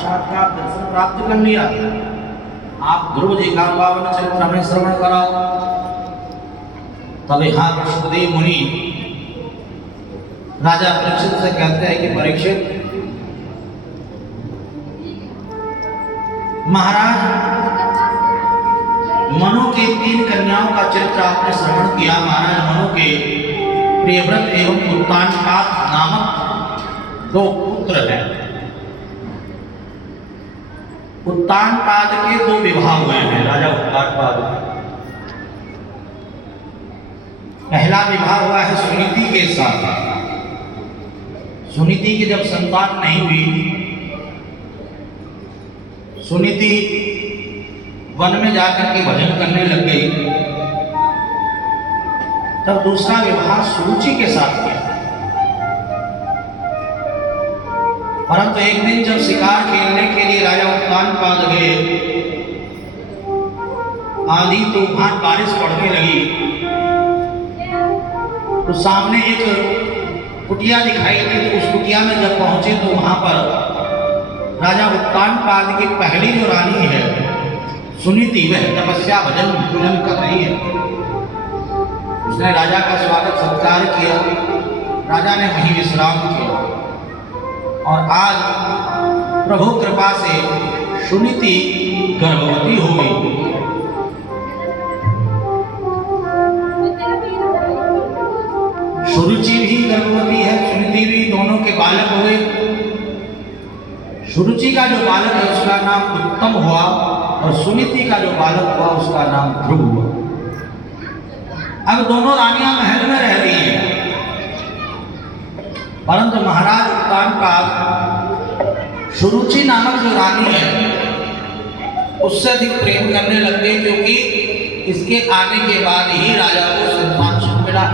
साक्षात्कार दर्शन प्राप्त कर लिया। आप ध्रुव जी का पावन चरित्र में श्रवण कराओ। तब यहाँ वसुदेव मुनि राजा परीक्षित से कहते हैं कि परीक्षित, महाराज मनु के 3 कन्याओं का चरित्र आपने श्रवण किया। महाराज मनु के प्रियव्रत एवं उत्तानपाद नामक 2 पुत्र हैं। उत्तानपाद के 2 विवाह हुए हैं राजा उत्तानपाद के। पहला विवाह हुआ है सुनीति के साथ। सुनीति की जब संतान नहीं हुई, सुनीति वन में जाकर के भजन करने लग गई। तब दूसरा विवाह सुरुचि के साथ किया। परंतु एक दिन जब शिकार खेलने के लिए राजा उत्तानपाद गए, आंधी तूफान बारिश पड़ने लगी, तो सामने एक कुटिया दिखाई दी। तो उस कुटिया में जब पहुंचे तो वहां पर राजा उत्तानपाद की पहली जो रानी है सुनीति, वह तपस्या भजन पूजन कर रही है। उसने राजा का स्वागत सत्कार किया। राजा ने वहीं विश्राम किया और आज प्रभु कृपा से सुनीति गर्भवती हो गई। सुरुचि भी गर्भवती है, सुनीति भी, दोनों के बालक हुए। सुरुचि का जो बालक है उसका नाम उत्तम हुआ और सुनीति का जो बालक हुआ उसका नाम ध्रुव हुआ। अब दोनों रानियां महल में रह रही हैं, परंतु महाराज उत्तानपाद सुरुचि नामक जो रानी है उससे अधिक प्रेम करने लग गए, क्योंकि इसके आने के बाद ही राजा को संतान सुख मिला।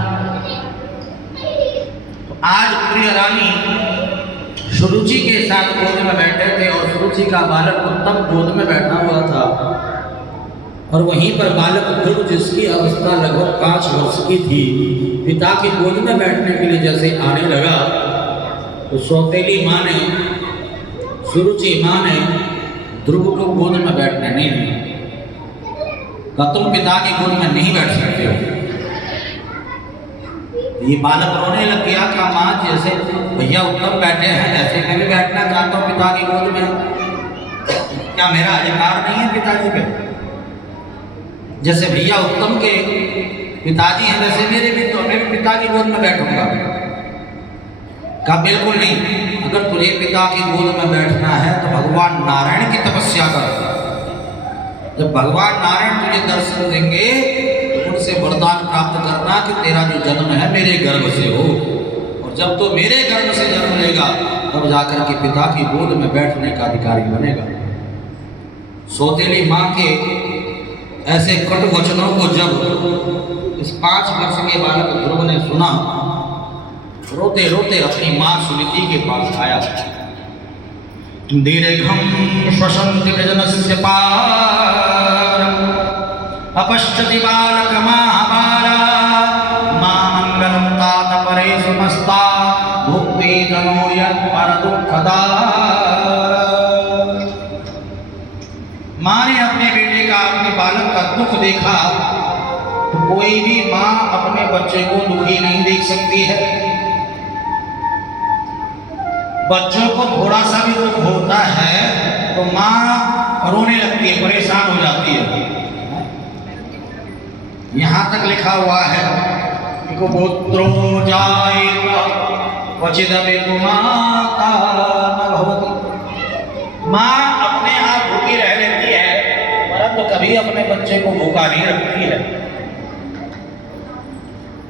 तो आज प्रिय रानी सुरुचि के साथ गोद में बैठे थे और सुरुचि का बालक उत्तम गोद में बैठा हुआ था और वहीं पर बालक ध्रुव, जिसकी अवस्था लगभग 5 वर्ष की थी, पिता की गोद में बैठने के लिए जैसे आने लगा तो सौतेली माँ ने, सुरुचि माँ ने ध्रुव को गोद में बैठने नहीं दिया। तुम पिता की गोद में नहीं बैठ सकते हो। ये बालक रोने लग गया कि माँ, जैसे भैया उत्तम बैठे हैं ऐसे मैं भी बैठना चाहता हूँ पिता की गोद में। क्या मेरा अधिकार नहीं है पिताजी पे? जैसे भैया उत्तम के पिताजी हैं वैसे मेरे भी, तो मैं भी पिता की गोद में बैठूंगा। कहा बिल्कुल नहीं, अगर तुझे पिता की गोद में बैठना है तो भगवान नारायण की तपस्या कर। जब भगवान नारायण तुझे दर्शन देंगे तो उनसे वरदान प्राप्त करना कि तेरा जो जन्म है मेरे गर्भ से हो, और जब तो मेरे गर्भ से जन्म लेगा तब जाकर के पिता की गोद में बैठने का अधिकारी बनेगा। सौतेली माँ के ऐसे कटु वचनों को जब इस 5 वर्ष के बालक ध्रुव ने सुना, रोते रोते अपनी माँ सुनीति के पास आया। दीर्घम श्वसन्ति वृजनस्य पारम् अपश्यति बालकमाबाला मां मंगलं तात परेषु मस्ता भुक्ति धनो यत् परदुःखदा। माँ ने अपने बेटे का, अपने बालक का दुख देखा तो कोई भी माँ अपने बच्चे को दुखी नहीं देख सकती है। बच्चों को थोड़ा सा भी दुख होता है तो माँ रोने लगती है, परेशान हो जाती है। यहाँ तक लिखा हुआ है कि पुत्रो जायेगा क्वचिदपि माता न भवति। माँ अपने आप भूखी रह लेती है परंतु कभी अपने बच्चे को भूखा नहीं रखती है।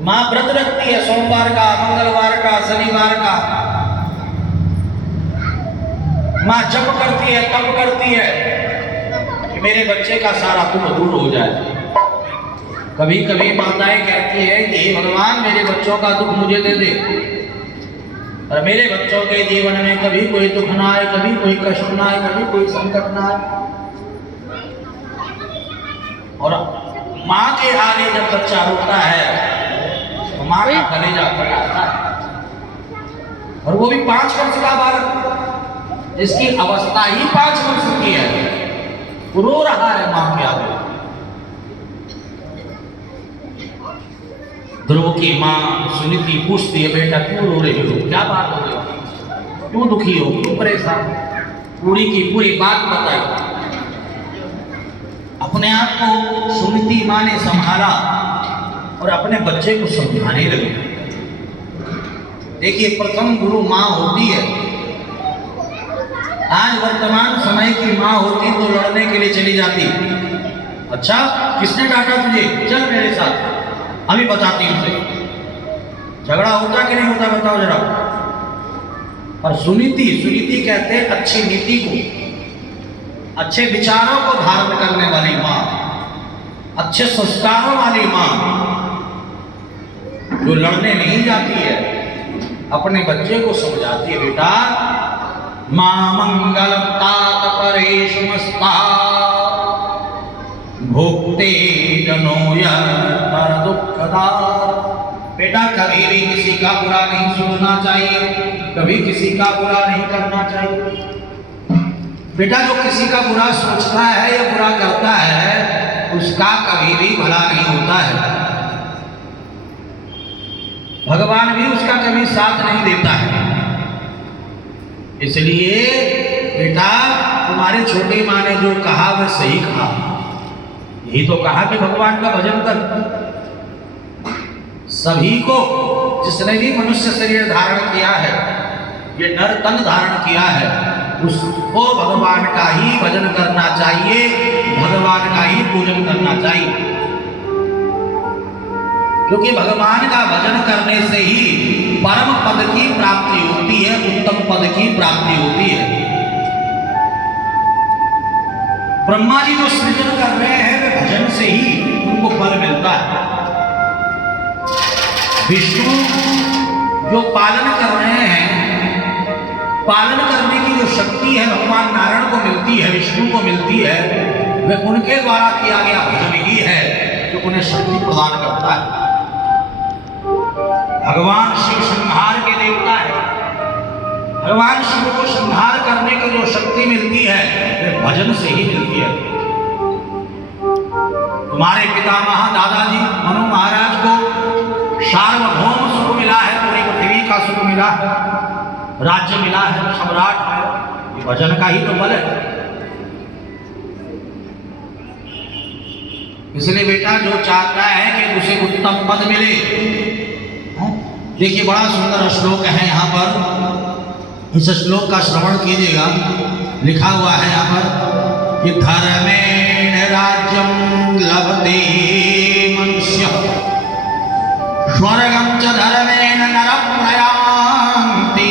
माँ व्रत रखती है सोमवार का, मंगलवार का, शनिवार का। माँ जप करती है, तप करती है कि मेरे बच्चे का सारा दुख दूर हो जाए। कभी कभी माताएं कहती है कि हे भगवान मेरे बच्चों का दुख मुझे दे दे, और मेरे बच्चों के जीवन में कभी कोई दुख ना आए, कभी कोई कष्ट ना आए, कभी कोई संकट ना आए। और माँ के आगे जब बच्चा रोता है तो माँ का कलेजा फट आता है, और वो भी 5 वर्ष का बालक। जिसकी अवस्था ही 5 वर्ष की है, रो रहा है मां के आगे। ध्रुव की मां सुनीति पूछती है, बेटा क्यों रो रही हो, क्या बात हो गई, क्यों दुखी हो, क्यों परेशान? पूरी की पूरी बात बताई। अपने आप को सुनीति मां ने संभाला और अपने बच्चे को समझाने लगी। देखिए, प्रथम गुरु मां होती है। आज वर्तमान समय की मां होती तो लड़ने के लिए चली जाती, अच्छा किसने डांटा तुझे, चल मेरे साथ, अभी बताती हूं तुझे। झगड़ा होता कि नहीं होता, बताओ जरा। और सुनीति कहते हैं अच्छी नीति को, अच्छे विचारों को धारण करने वाली मां, अच्छे संस्कारों वाली मां, जो लड़ने नहीं जाती है, अपने बच्चे को समझाती है, बेटा मां मंगलम तात परेशमस्ता भोक्ते जनो पर दुखदा। बेटा कभी भी किसी का बुरा नहीं सोचना चाहिए, कभी किसी का बुरा नहीं करना चाहिए। बेटा जो किसी का बुरा सोचता है या बुरा करता है, उसका कभी भी भला नहीं होता है। भगवान भी उसका कभी साथ नहीं देता है। इसलिए बेटा तुम्हारे छोटी माँ ने जो कहा वह सही कहा। यही तो कहा कि भगवान का भजन कर। सभी को, जिसने भी मनुष्य शरीर धारण किया है, ये नर तन धारण किया है, उसको भगवान का ही भजन करना चाहिए, भगवान का ही पूजन करना चाहिए। क्योंकि भगवान का भजन करने से ही परम पद की प्राप्ति होती है, उत्तम पद की प्राप्ति होती है। ब्रह्मा जी जो सृजन कर रहे हैं वे भजन से ही उनको फल मिलता है। विष्णु जो पालन कर रहे हैं, पालन करने की जो शक्ति है भगवान नारायण को मिलती है, विष्णु को मिलती है, वह उनके द्वारा किया गया भजन ही है जो उन्हें शक्ति प्रदान करता है। भगवान शिव संहार के देवता है। भगवान शिव को संहार करने की जो शक्ति मिलती है वह भजन से ही मिलती है। तुम्हारे पितामह दादाजी मनु महाराज को सार्वभौम सुख मिला है, पूरी पृथ्वी का सुख मिला है, राज्य मिला है, सम्राट है, ये भजन का ही तो बल है। इसलिए बेटा जो चाहता है कि उसे उत्तम पद मिले, देखिए बड़ा सुंदर श्लोक है यहाँ पर, इस श्लोक का श्रवण कीजिएगा। लिखा हुआ है यहाँ पर कि धर्मेण राज्यं लभते मनुष्य स्वर्गं च धर्मेण नरं प्रयान्ति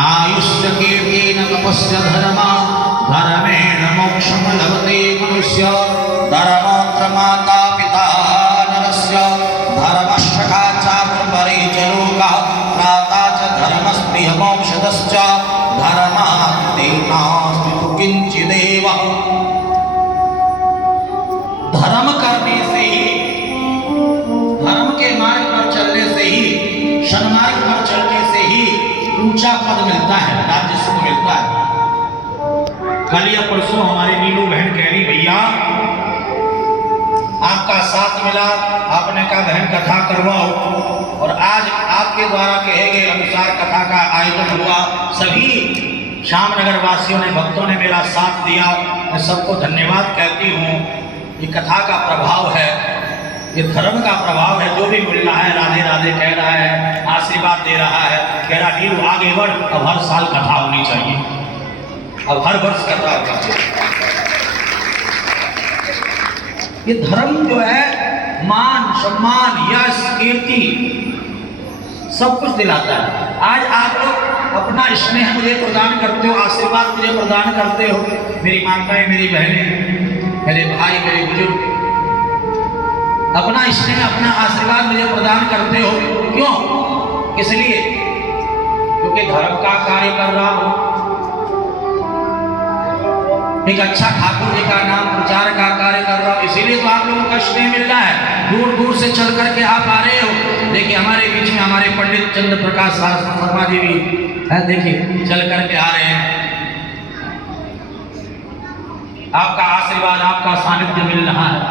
आयुष्य कीर्तेन तपस्य धर्मा धर्मेण मोक्षं लभते मनुष्य धर्मोऽत्र माता पिता नरस्य धर्मश्रका मोक्षदश्च धर्मान्ते नास्ति किंचिदेव। धर्म करने से ही, धर्म के मार्ग पर चलने से ही, सन्मार्ग पर चलने से ही ऊंचा पद मिलता है, राज्य सुख मिलता है। कल या परसों हमारी नीलू बहन कह रही, भैया आपका साथ मिला, आपने कहा बहन कथा करवाओ, और आज आपके द्वारा कहे गए अनुसार कथा का आयोजन हुआ। सभी श्यामनगर वासियों ने, भक्तों ने मेरा साथ दिया। मैं सबको धन्यवाद कहती हूँ। ये कथा का प्रभाव है, ये धर्म का प्रभाव है। जो भी मिल रहा है राधे राधे कह रहा है, आशीर्वाद दे रहा है, कह रहा नीलू आगे बढ़, अब हर साल कथा होनी चाहिए, अब हर वर्ष कथा होना चाहिए। ये धर्म जो है मान सम्मान यश कीर्ति सब कुछ दिलाता है। आज आप लोग अपना स्नेह मुझे प्रदान करते हो, आशीर्वाद मुझे प्रदान करते हो, मेरी माताएं, मेरी बहनें, मेरे भाई, मेरे बुजुर्ग, अपना स्नेह अपना आशीर्वाद मुझे प्रदान करते हो। क्यों? इसलिए क्योंकि धर्म का कार्य कर रहा हूं, एक अच्छा ठाकुर जी का नाम प्रचार का कार्य कर रहा हूं, इसीलिए तो आप लोगों को स्नेह मिल रहा है। दूर दूर से चल करके आप आ रहे हो। देखिए हमारे बीच में हमारे पंडित चंद्र प्रकाश शर्मा जी भी है, देखिए चल करके आ रहे हैं। आपका आशीर्वाद, आपका सानिध्य मिल रहा है।